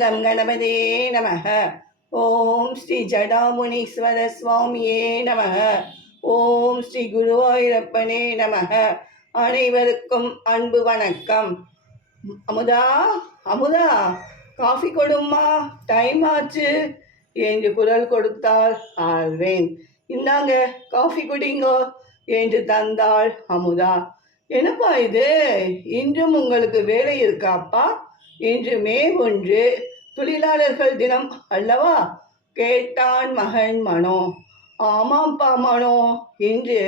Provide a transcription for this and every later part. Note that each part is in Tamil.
गं गणपते नमः। ஓம் ஸ்ரீ ஜடாமுனீஸ்வர சுவாமியே நமக. ஓம் ஸ்ரீ குருவாயூரப்பனே நமக. அனைவருக்கும் அன்பு வணக்கம். அமுதா அமுதா, காஃபி கொடும்மா, டைம் ஆச்சு என்று குரல் கொடுத்தாள் ஆழ்வேன். இந்தாங்க காஃபி குடிங்கோ என்று தந்தாள் அமுதா. என்னப்பா இது, இன்றும் உங்களுக்கு வேலை இருக்காப்பா? இன்று மே 1 தொழிலாளர்கள் தினம் அல்லவா கேட்டான் மகன் மனோ. ஆமாம்ப்பா மனோ, இன்று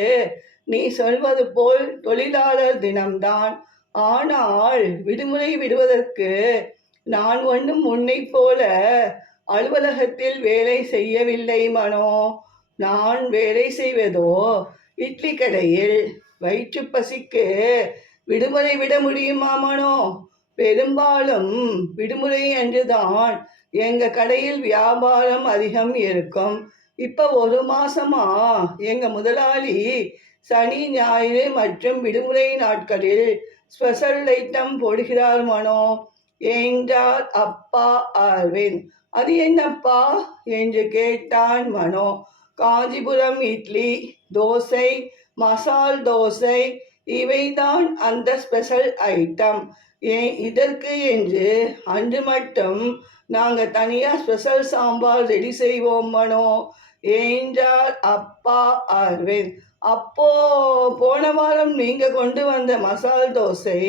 நீ சொல்வது போல் தொழிலாளர் தினம்தான். ஆனால் விடுமுறை விடுவதற்கு நான் ஒன்றும் முன்னை போல அலுவலகத்தில் வேலை செய்யவில்லை மனோ. நான் வேலை செய்வதோ இட்லி கடையில். வயிற்று பசிக்கு விடுமுறை விட முடியுமா மனோ? பெரும்பாலும் விடுமுறை அன்றுதான் எங்க கடையில் வியாபாரம் அதிகம் இருக்கும். இப்ப 1 மாசமா எங்க முதலாளி சனி ஞாயிறு மற்றும் விடுமுறை நாட்களில் ஸ்பெஷல் ஐட்டம் போடுகிறார் மனோ என்றார் அப்பா ஆழ்வேன். அது என்னப்பா என்று கேட்டான் மனோ. காஞ்சிபுரம் இட்லி, தோசை, மசால் தோசை இவைதான் அந்த ஸ்பெஷல் ஐட்டம். ஏன் இதற்கு என்று அன்று மட்டும் நாங்கள் தனியாக ஸ்பெஷல் சாம்பார் ரெடி செய்வோம் மனோ என்றார் அப்பா ஆழ்வேன். அப்போ போன வாரம் நீங்கள் கொண்டு வந்த மசால் தோசை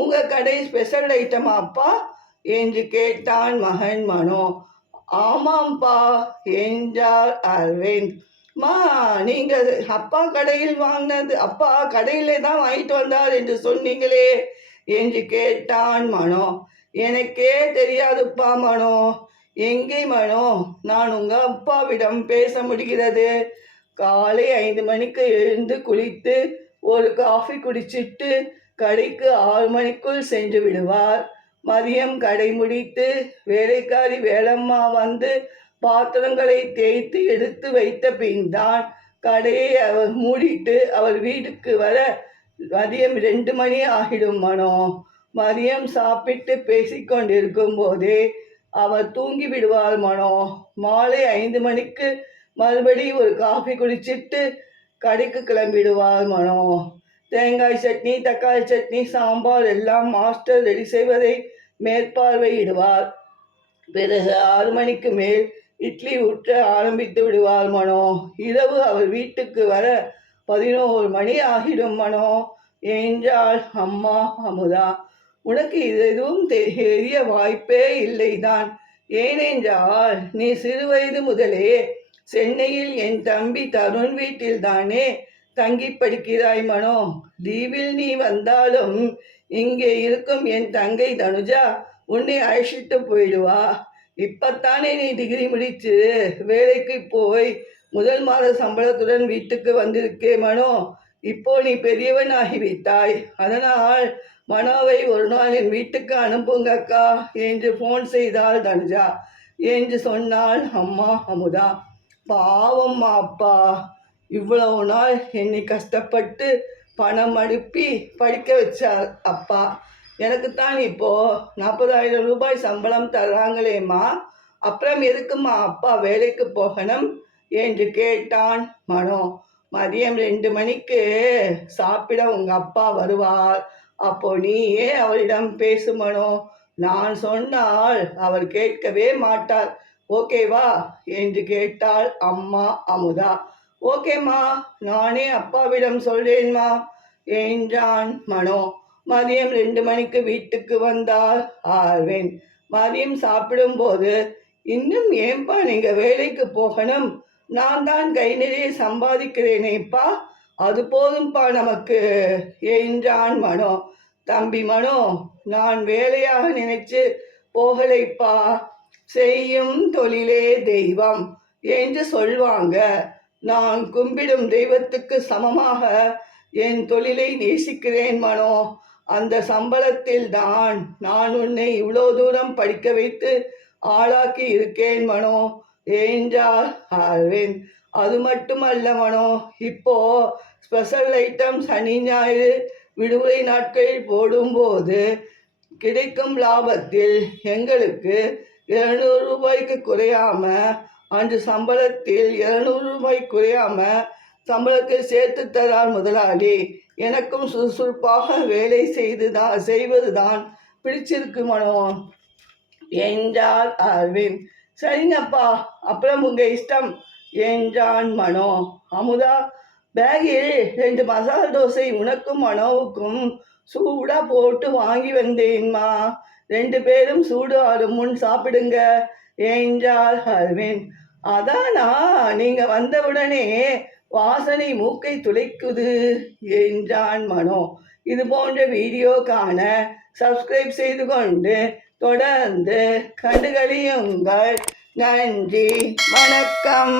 உங்கள் கடை ஸ்பெஷல் ஐட்டமா அப்பா என்று கேட்டான் மகன் மனோ. ஆமாம்ப்பா என்றார் ஆழ்வேன். நீங்கள் அப்பா கடையில் வாங்கினது, அப்பா கடையிலே தான் வாங்கிட்டு வந்தார் என்று சொன்னீங்களே என்று கேட்டான் மனோ. எனக்கே தெரியாதுப்பா மனோ. எங்கே மனோ நான் உங்க அப்பாவிடம் பேச முடிகிறது? காலை 5 மணிக்கு எழுந்து குளித்து ஒரு காஃபி குடிச்சிட்டு கடைக்கு 6 மணிக்குள் சென்று விடுவார். மதியம் கடை முடித்து வேலைக்காரி வேலம்மா வந்து பாத்திரங்களை தேய்த்து எடுத்து வைத்த பின் தான் கடையை அவர் மூடிட்டு அவர் வீட்டுக்கு வர மதியம் 2 மணி ஆகிடும் மனோ. மதியம் சாப்பிட்டு பேசிக்கொண்டிருக்கும் போதே அவர் தூங்கி விடுவார் மனோ. மாலை 5 மணிக்கு மறுபடி ஒரு காஃபி குடிச்சிட்டு கடைக்கு கிளம்பிடுவார் மனோ. தேங்காய் சட்னி, தக்காளி சட்னி, சாம்பார் எல்லாம் மாஸ்டர் ரெடி செய்வதை மேற்பார்வையிடுவார். பிறகு 6 மணிக்கு மேல் இட்லி ஊற்ற ஆரம்பித்து விடுவார் மனோ. இரவு அவர் வீட்டுக்கு வர 11 மணி ஆகிடும் மனோ என்றாள் அம்மா அமுதா. உனக்கு இது எதுவும் தெரிய வாய்ப்பே இல்லைதான். ஏனென்றால் நீ சிறுவயது முதலே சென்னையில் என் தம்பி தருண் வீட்டில் தானே தங்கி படிக்கிறாய் மனோ. லீவில் நீ வந்தாலும் இங்கே இருக்கும் என் தங்கை தனுஜா உன்னை அழைச்சிட்டு போயிடுவா. இப்பத்தானே நீ டிகிரி முடிச்சு வேலைக்கு போய் முதல் மாத சம்பளத்துடன் வீட்டுக்கு வந்திருக்கே மனோ. இப்போ நீ பெரியவன் ஆகிவிட்டாய். அதனால் மனோவை ஒரு நாள் என் வீட்டுக்கு அனுப்புங்கக்கா என்று ஃபோன் செய்தாள் தனுஜா என்று சொன்னாள் அம்மா அமுதா. பாவம்மா அப்பா, இவ்வளவு நாள் என்னை கஷ்டப்பட்டு பணம் அனுப்பி படிக்க வச்சார் அப்பா. எனக்குத்தான் இப்போ 40,000 ரூபாய் சம்பளம் தர்றாங்களேம்மா. அப்புறம் எதுக்குமா அப்பா வேலைக்கு போகணும் என்று கேட்டான் மனோ. மதியம் 2 மணிக்கு சாப்பிட உங்க அப்பா வருவார். அப்போ நீயே அவரிடம் பேசு மனோ. நான் சொன்னால் அவர் கேட்கவே மாட்டார். ஓகேவா என்று கேட்டாள் அம்மா அமுதா. ஓகேம்மா, நானே அப்பாவிடம் சொல்றேன்மா என்றான் மனோ. மதியம் 2 மணிக்கு வீட்டுக்கு வந்தார் ஆழ்வேன். மதியம் சாப்பிடும்போது, இன்னும் ஏன்பா நீங்க வேலைக்கு போகணும்? நான் தான் கை நிறைய சம்பாதிக்கிறேனேப்பா, அது போதும்பா நமக்கு என்றான் மனோ. தம்பி மனோ, நான் வேலையாக நினைச்சு போகலைப்பா. செய்யும் தொழிலே தெய்வம் என்று சொல்வாங்க. நான் கும்பிடும் தெய்வத்துக்கு சமமாக என் தொழிலை நேசிக்கிறேன் மனோ. அந்த சம்பளத்தில் தான் நான் உன்னை இவ்வளோ தூரம் படிக்க வைத்து ஆளாக்கி இருக்கேன் மனோ என்றார் ஆழ்வேன். அது மட்டுமல்ல மனோ, இப்போ ஸ்பெஷல் ஐட்டம் சனி ஞாயிறு விடுமுறை நாட்களில் போடும்போது கிடைக்கும் லாபத்தில் எங்களுக்கு 200 ரூபாய்க்கு குறையாம, அன்று சம்பளத்தில் 200 ரூபாய் குறையாம சம்பளத்தை சேர்த்து தரார் முதலாளி. எனக்கும் சுறுசுறுப்பாக வேலை செய்வதுதான் பிடிச்சிருக்கு மனோ என்றார் அரவிந்த். சரிங்கப்பா, அப்புறம் உங்க இஷ்டம் என்றான் மனோ. அமுதா, பேக்கில் 2 மசாலா தோசை உனக்கும் மனோவுக்கும் சூடா போட்டு வாங்கி வந்தேன்மா. 2 பேரும் சூடு ஆறும் முன் சாப்பிடுங்க என்றார் அரவிந்த். அதானா, நீங்க வந்தவுடனே வாசனை மூக்கை துளைக்குது என்றான் மனோ. இது போன்ற வீடியோ காண சப்ஸ்கிரைப் செய்து கொண்டு தொடர்ந்து கண்டுகளியுங்கள். நன்றி, வணக்கம்.